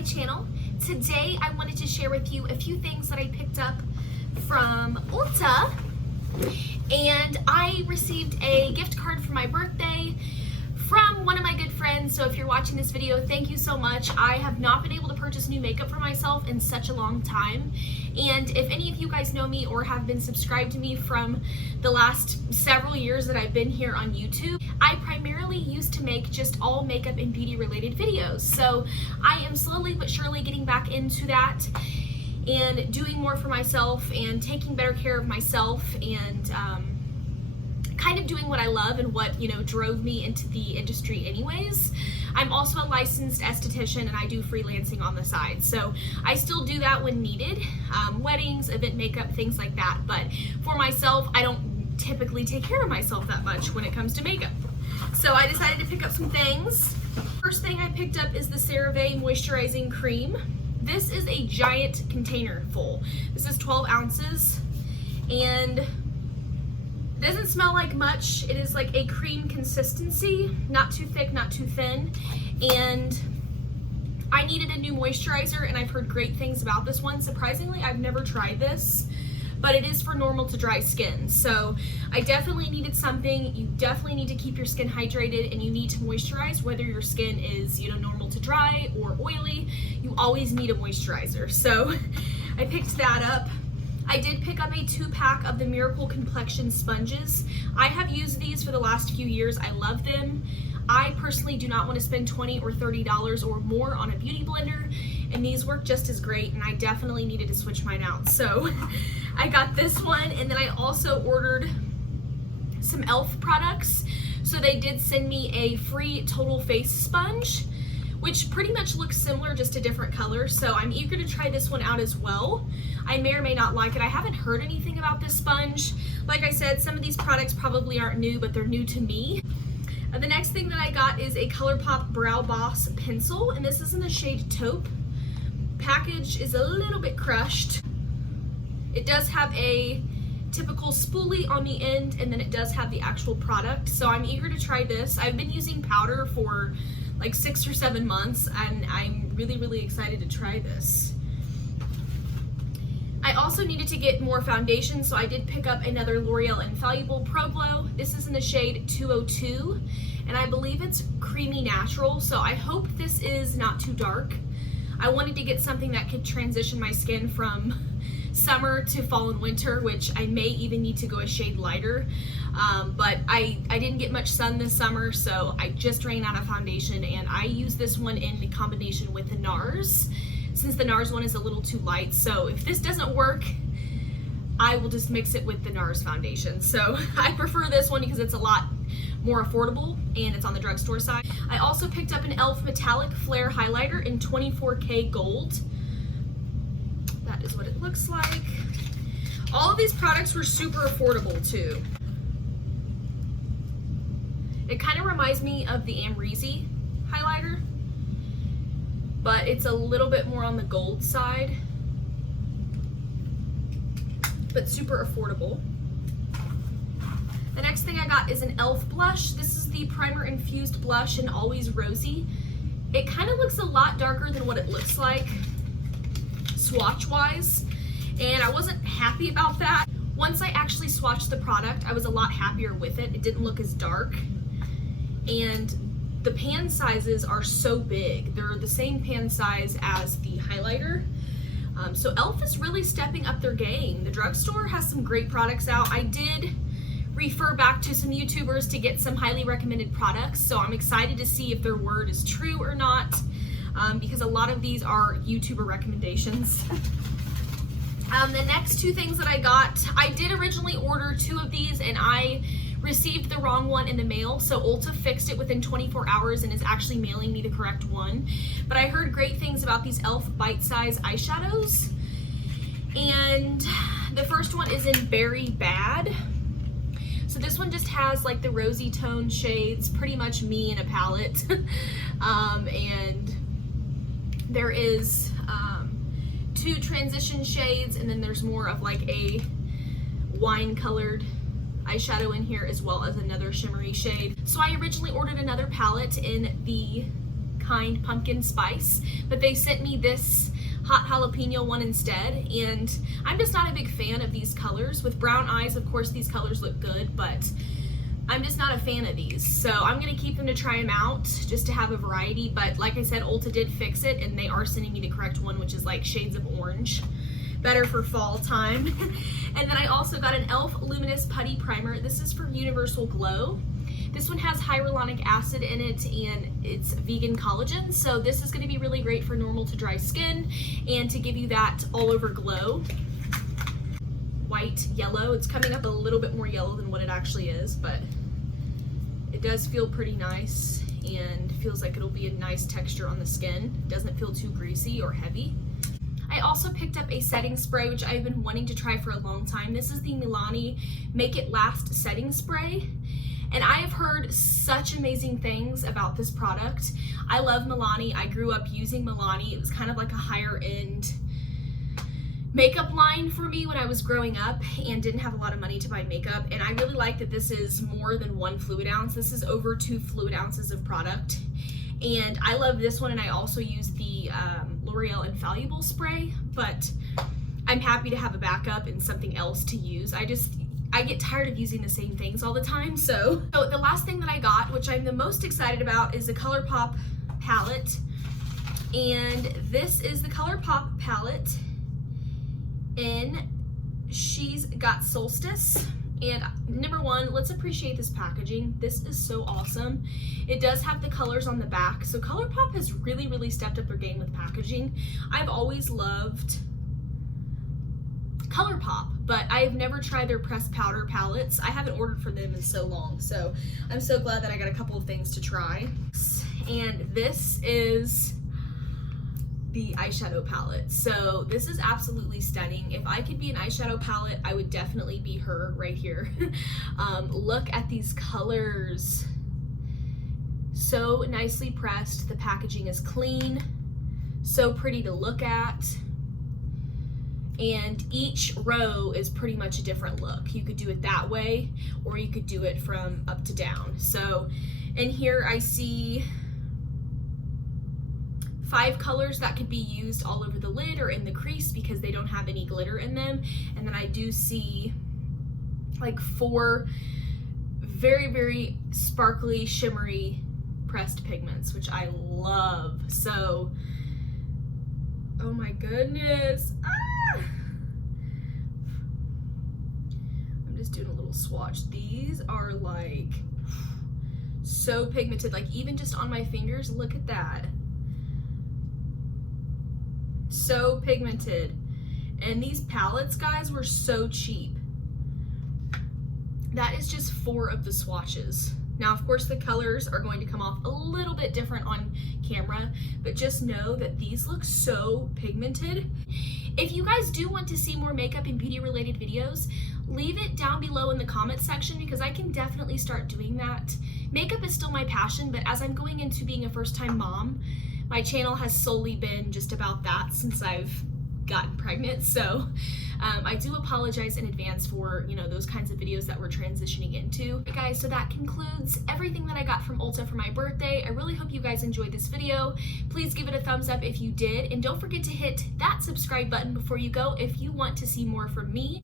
my channel. Today I wanted to share with you a few things that I picked up from Ulta, and I received a gift card for my birthday from one of my good friends. So if you're watching this video, thank you so much. I have not been able to purchase new makeup for myself in such a long time, and if any of you guys know me or have been subscribed to me from the last several years that I've been here on YouTube, I primarily used to make just all makeup and beauty related videos. So I am slowly but surely getting back into that and doing more for myself and taking better care of myself and kind of doing what I love and what, you know, drove me into the industry anyways. I'm also a licensed esthetician and I do freelancing on the side. So I still do that when needed, weddings, event makeup, things like that. But for myself, I don't typically take care of myself that much when it comes to makeup. So I decided to pick up some things. First thing I picked up is the CeraVe Moisturizing Cream. This is a giant container full. This is 12 ounces and it doesn't smell like much. It is like a cream consistency, not too thick, not too thin. And I needed a new moisturizer and I've heard great things about this one. Surprisingly, I've never tried this, but it is for normal to dry skin. So I definitely needed something. You definitely need to keep your skin hydrated and you need to moisturize, whether your skin is, you know, normal to dry or oily, you always need a moisturizer. So I picked that up. I did pick up a 2-pack of the Miracle Complexion sponges. I have used these for the last few years. I love them. I personally do not want to spend $20 or $30 or more on a beauty blender, and these work just as great, and I definitely needed to switch mine out. So I got this one, and then I also ordered some e.l.f. products. So they did send me a free total face sponge, which pretty much looks similar, just a different color. So I'm eager to try this one out as well. I may or may not like it. I haven't heard anything about this sponge. Like I said, some of these products probably aren't new, but they're new to me. The next thing that I got is a Colourpop Brow Boss pencil, and this is in the shade Taupe. Package is a little bit crushed. It does have a typical spoolie on the end, and then it does have the actual product. So I'm eager to try this. I've been using powder for like 6 or 7 months, and I'm really excited to try this. I also needed to get more foundation, so I did pick up another L'Oreal Infallible Pro Glow. This is in the shade 202, and I believe it's creamy natural, so I hope this is not too dark. I wanted to get something that could transition my skin from summer to fall and winter, which I may even need to go a shade lighter. But I didn't get much sun this summer, so I just ran out of foundation, and I use this one in combination with the NARS, since the NARS one is a little too light. So if this doesn't work, I will just mix it with the NARS foundation. So I prefer this one because it's a lot more affordable and it's on the drugstore side. I also picked up an e.l.f. Metallic Flare Highlighter in 24K Gold. That is what it looks like. All of these products were super affordable too. It kind of reminds me of the Amrezy highlighter, but it's a little bit more on the gold side, but super affordable. The next thing I got is an e.l.f. blush. This is the Primer Infused Blush in Always Rosy. It kind of looks a lot darker than what it looks like swatch-wise, and I wasn't happy about that. Once I actually swatched the product, I was a lot happier with it. It didn't look as dark, and the pan sizes are so big. They're the same pan size as the highlighter. So e.l.f. is really stepping up their game. The drugstore has some great products out. I did refer back to some YouTubers to get some highly recommended products, so I'm excited to see if their word is true or not, because a lot of these are YouTuber recommendations. The next 2 things that I got, I did originally order 2 of these and I received the wrong one in the mail, so Ulta fixed it within 24 hours and is actually mailing me the correct one. But I heard great things about these e.l.f. bite-size eyeshadows, and the first one is in Berry Bad. So this one just has like the rosy tone shades, pretty much me in a palette. And there is 2 transition shades, and then there's more of like a wine colored eyeshadow in here, as well as another shimmery shade. So I originally ordered another palette in the kind pumpkin spice, but they sent me this hot jalapeno one instead, and I'm just not a big fan of these colors. With brown eyes, of course, these colors look good, but I'm just not a fan of these. So I'm gonna keep them to try them out just to have a variety, but like I said, Ulta did fix it and they are sending me the correct one, which is like shades of orange. Better for fall time. And then I also got an e.l.f. Luminous Putty Primer. This is for Universal Glow. This one has hyaluronic acid in it and it's vegan collagen. So this is gonna be really great for normal to dry skin and to give you that all over glow. White, yellow. It's coming up a little bit more yellow than what it actually is, but it does feel pretty nice and feels like it'll be a nice texture on the skin. It doesn't feel too greasy or heavy. I also picked up a setting spray, which I've been wanting to try for a long time. This is the Milani Make It Last setting spray. And I have heard such amazing things about this product. I love Milani. I grew up using Milani. It was kind of like a higher end makeup line for me when I was growing up and didn't have a lot of money to buy makeup. And I really like that this is more than 1 fluid ounce. This is over 2 fluid ounces of product. And I love this one, and I also use the L'Oreal Infallible spray, but I'm happy to have a backup and something else to use. I get tired of using the same things all the time. So the last thing that I got, which I'm the most excited about, is the Colourpop palette. And this is the Colourpop palette, and she's got Solstice. And number one, let's appreciate this packaging. This is so awesome. It does have the colors on the back. So Colourpop has really, really stepped up their game with packaging. I've always loved Colourpop, but I've never tried their pressed powder palettes. I haven't ordered for them in so long. So I'm so glad that I got a couple of things to try. And this is the eyeshadow palette. So this is absolutely stunning. If I could be an eyeshadow palette, I would definitely be her right here. Look at these colors. So nicely pressed. The packaging is clean, so pretty to look at. And each row is pretty much a different look. You could do it that way, or you could do it from up to down. So in here I see 5 colors that could be used all over the lid or in the crease because they don't have any glitter in them. And then I do see like 4 very, very sparkly, shimmery pressed pigments, which I love. So, oh my goodness. Ah! I'm just doing a little swatch. These are like so pigmented, like even just on my fingers, look at that. So pigmented. And these palettes, guys, were so cheap. That is just 4 of the swatches. Now, of course, the colors are going to come off a little bit different on camera, but just know that these look so pigmented. If you guys do want to see more makeup and beauty related videos, leave it down below in the comment section because I can definitely start doing that. Makeup is still my passion, but as I'm going into being a first-time mom, my channel has solely been just about that since I've gotten pregnant. So I do apologize in advance for, you know, those kinds of videos that we're transitioning into. Okay, guys, so that concludes everything that I got from Ulta for my birthday. I really hope you guys enjoyed this video. Please give it a thumbs up if you did, and don't forget to hit that subscribe button before you go if you want to see more from me.